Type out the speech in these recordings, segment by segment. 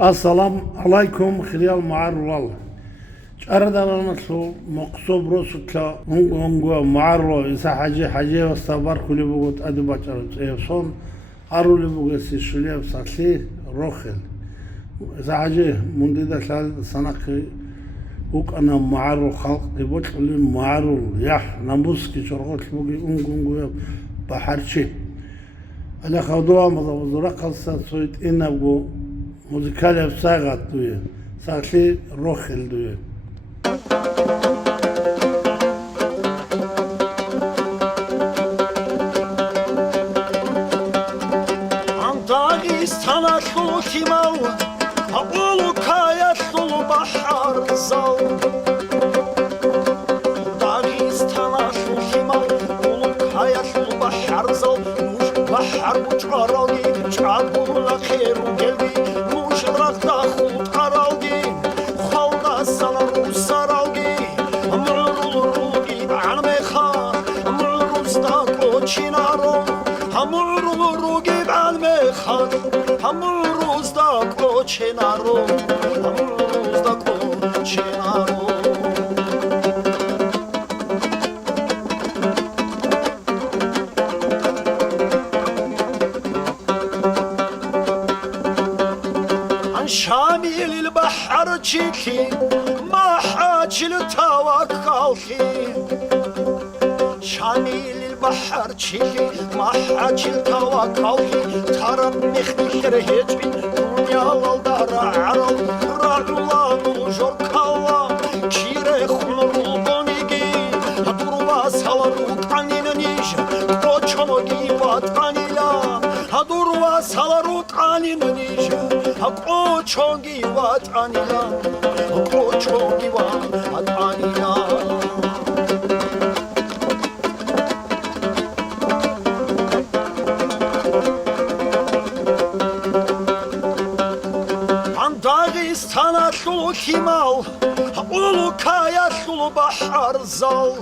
السلام عليكم خلال معار والله أردنا نطلع مقصوب رسولك هنگو معارو إذا حاجة واستبار كل بقول أدي بچرت إيفسون هارو اللي بقول سيشليه بساتلي روخل إذا حاجة منديدة خلال سنة وك أنا معارو خلق يبغى لي معارو يح ناموس كشرقات بقول هنگو بحرشي على خدوة مضبوط قصة صوت إنه بقول موسيقى بساعات دوية ساعتي روخل دوية داغستان اطلو كيمال أقولو كايطلو بحر زال داغستان اطلو كيمال أقولو كايطلو بحر زال موش بحر وچارالي چابو لخيرو قلبي موش رغدا خود عرالي خالدا سالارو سارالي مرلو روغي بعلمي خان مرلو زداكو چينارو همون روگی بعلم خان همون روز دا کوچه نرو همون روز دا کوچه نرو عن شامل البحر تشيكي ما حاجل توكلكي شامل البحر تشيلي ما حاجل توكلي ترى مخني هجبي دنيا للدار عرل رجلا نوجر كلا كيري خمر البونيجي هدروا سالروك عني نيجا قوچونوغي وات عنيلا هدروا سالروك عني نيجا قوچونغي وات عنيلا قوچونغي وات عنيلا داغستان اطلو كيمال أقولو كايطلو بحر زال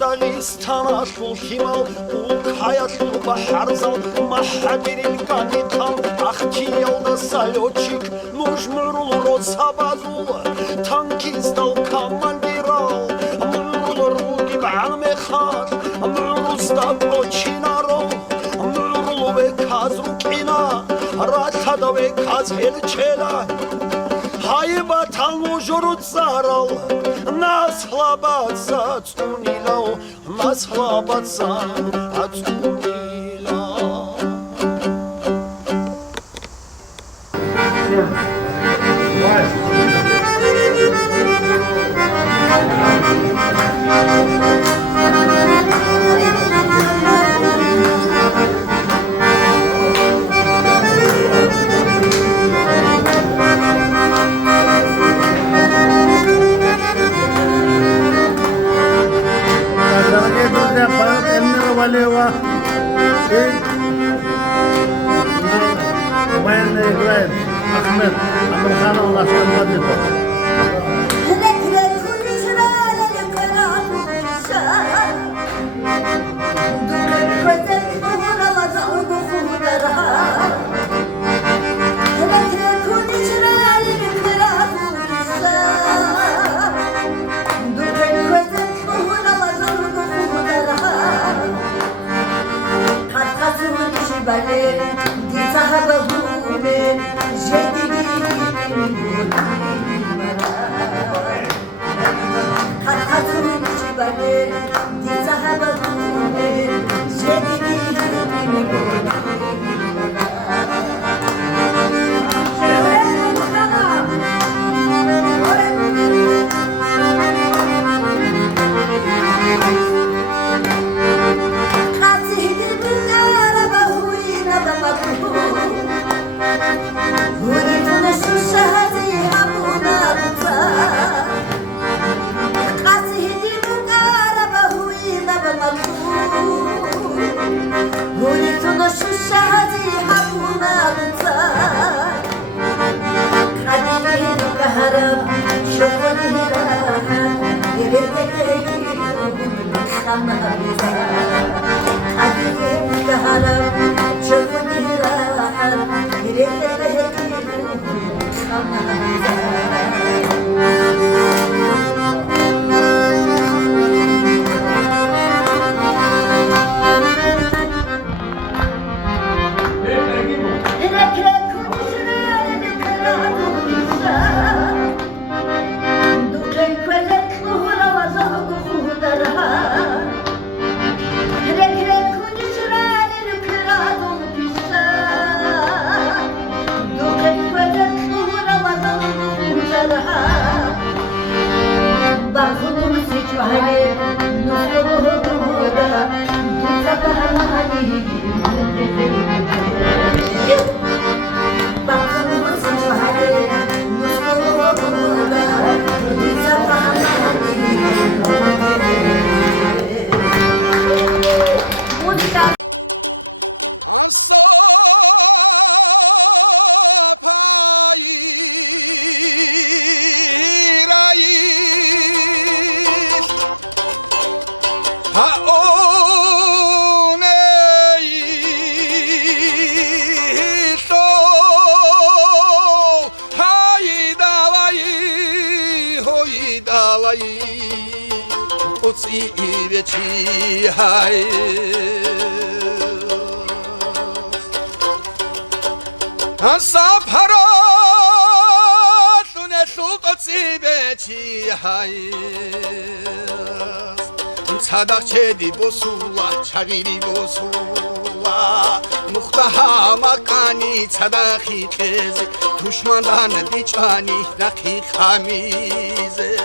داغستان اطلو كيمال أقولو كايطلو بحر زال ما حدر القاني تام أختي يلدا سالوچيك نجمرول رود سابازول تانكيز دال كامانديرال مرول روغي بعلمي خان مرول زدابو چينارو مرول بكازرو كينا راتدا وكاز هلچلا هاي باتالو جورut zaral nas hlabat zatunilo nas hlabat zatunilo Валева и военный играет Ахмед Амирханов наш композитор. Sadak çedi bosula, çagiri bosula Muhtaha makani sadaki tezi Düşmandan diçani naki khamize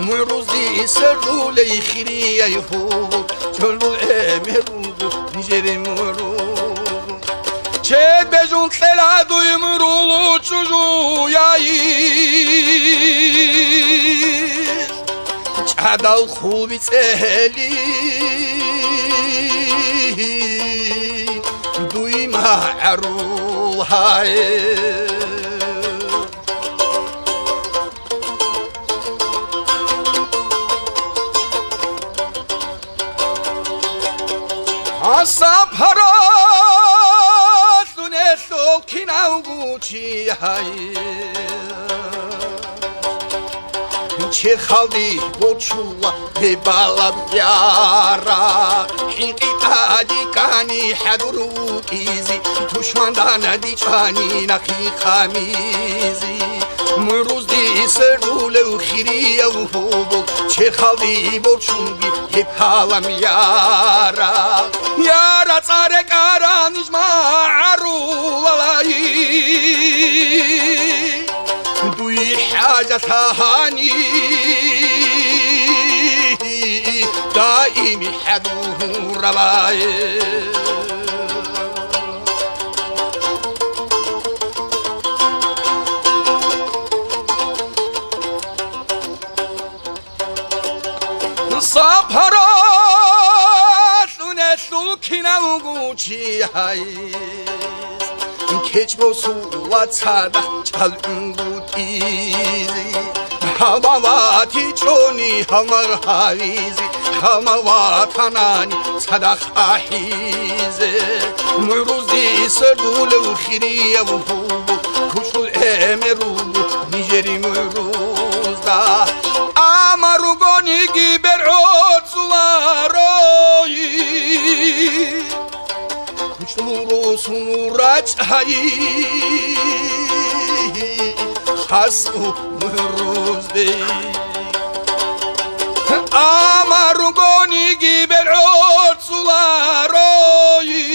Muruzdi serdule khiriye yuhulu Çölbul emerudu nijeri murudu Çed bejun tela duymurulu çocuğu yayir Çadal xubi tseli Duyma erul hayır Asap harat Dunesu kinav guçi hayır Çir haldi boçulla bebalam yara Hinki adikani haduru izi Düşmandan diçani naki khamizi Muruzdi serdulev khiriyev hubu Çir haldi boçulla bebalam yara Yara tsare karan ijma'aru valayi Duy haja thani daimi haduhu rabaye Sapharat unesu kinav guçi hayis Keç bosula tsada çalıngudizi Hamavati çoni hamar havizi Hamavatanani sadak ahize Muruzdi serdulev khiriyev hubu Kuşul emerubu nijeri muruzda Amarugoni giberot sularoyi Kuşluru sunuraç hayi Hasu muruzdi Amarugoni giberot sularoyi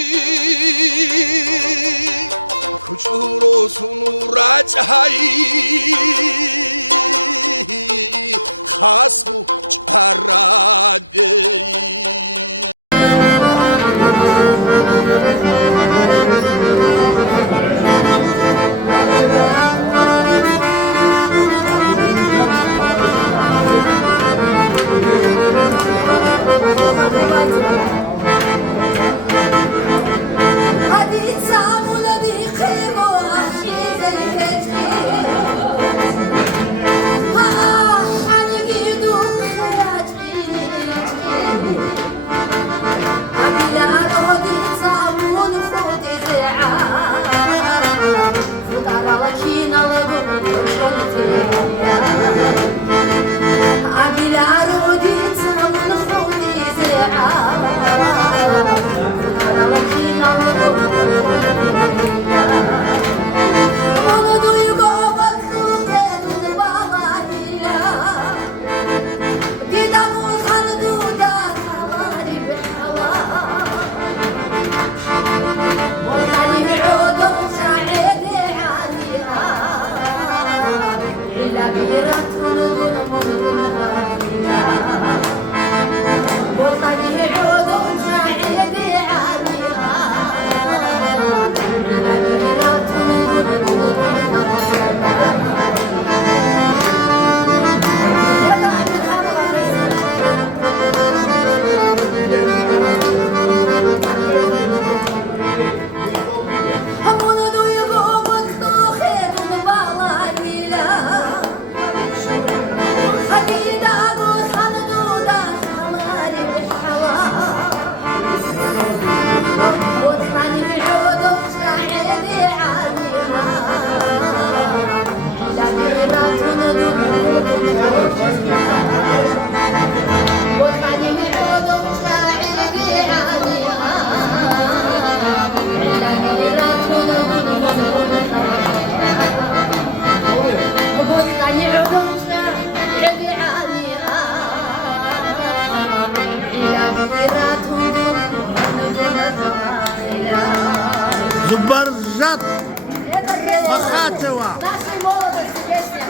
Kuşluru sunuraç hayi Hasu çaradi Молодую Tewa. Наши молодости песня.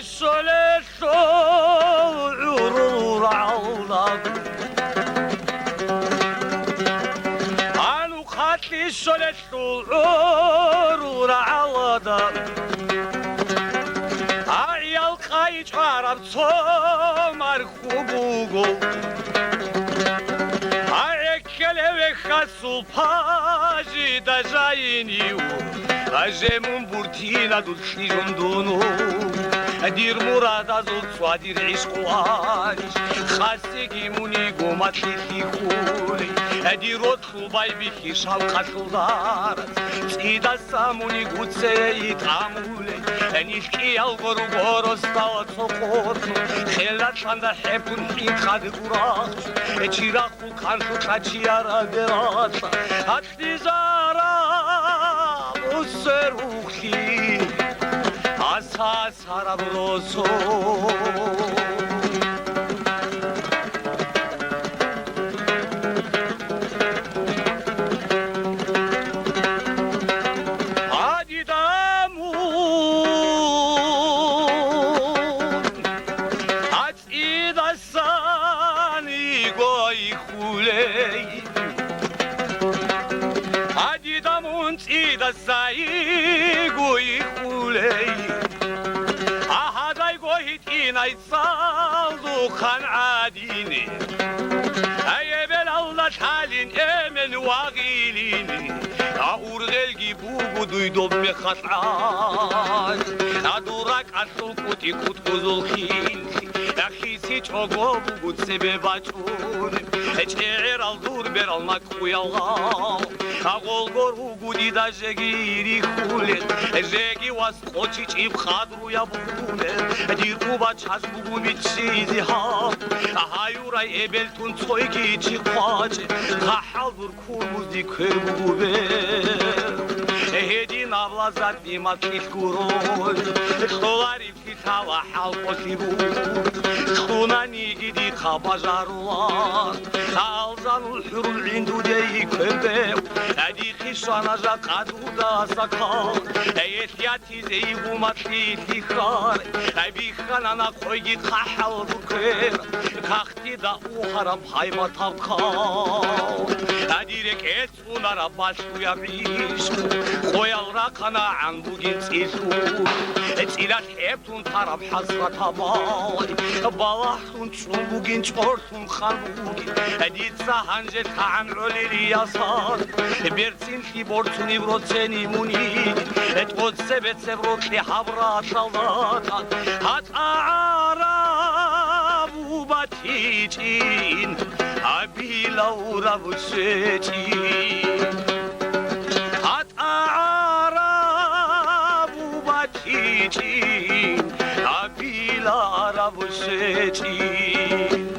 الشلش عرور عوضك عنو قاتلي الشلش عرور عوضك عيال قايج عرب صمر خوبوغو عيكلي خاصو باجي دجاينيو أجمون بورتينا دول خيجون دونو أدير مراد أزول صادير عشقوانيش خاسيكي موني قومات لي خولي أدير أدخل باي بيكي شالقة شلدارت سيدا ساموني قد سيد عمولي أنيشكي الغرو غورو ستاوات سوقوتنو خيلات شاندا حيبون حين خاد قراخش اتشيراخو كانشو كاتشيارا قراتشا أتليزارا سروخی آسا سرابروسو آدی دامون از ای دستانی گوی خولی دامون تیدا سایگوی خولی آهادای گویت اینای سالدو خان عادینی ای بلالت حالین امن واغیلینی اورغلگی بوگو دوی دوب مخطعان ادورک اصل کتی کت گزل خینی اخیسی چوگو بوگو سبه بچون چعر الدور برالمک خویالغام أقول وجودي دا جيري خولت جيجي واسقوتي تجيب خاطرو يا بولت ديرو باتشاز بقومي تشيزي هاب هايو راي إبلتون تويكي تيقواجي خاحال بركون مزدي كير بقوبت هدي نابلا زادي ما تشكرون خلاري في تاوا حالقو سيرون خلونا نيجي دي خابجاروا ألزانو الحرول عندو دي كبيو أدي خشانا جا قدودا سكار ايتياتي زي بوماتي تيخار أبي خانانا قويجي قحل بكير كاختي دا اوهرب هاي ما تبكار أدي رك اتسونا رباشو يا بيشو خويل راقنا عن بوغين تيسو اتسيلات حيبتون طرب حسرة باي بالاحتون تشون بوغين تشورتون خان بوغين أدي تساهنجت عن عليلي ياسار برتين في بورتوني بروتيني موني اتقود سبت سبروت لي حبرات شلداتا هات أعراب وباتيجين أبي لورا بوشيتين هات أعراب وباتيجين أبي لورا بوشيتين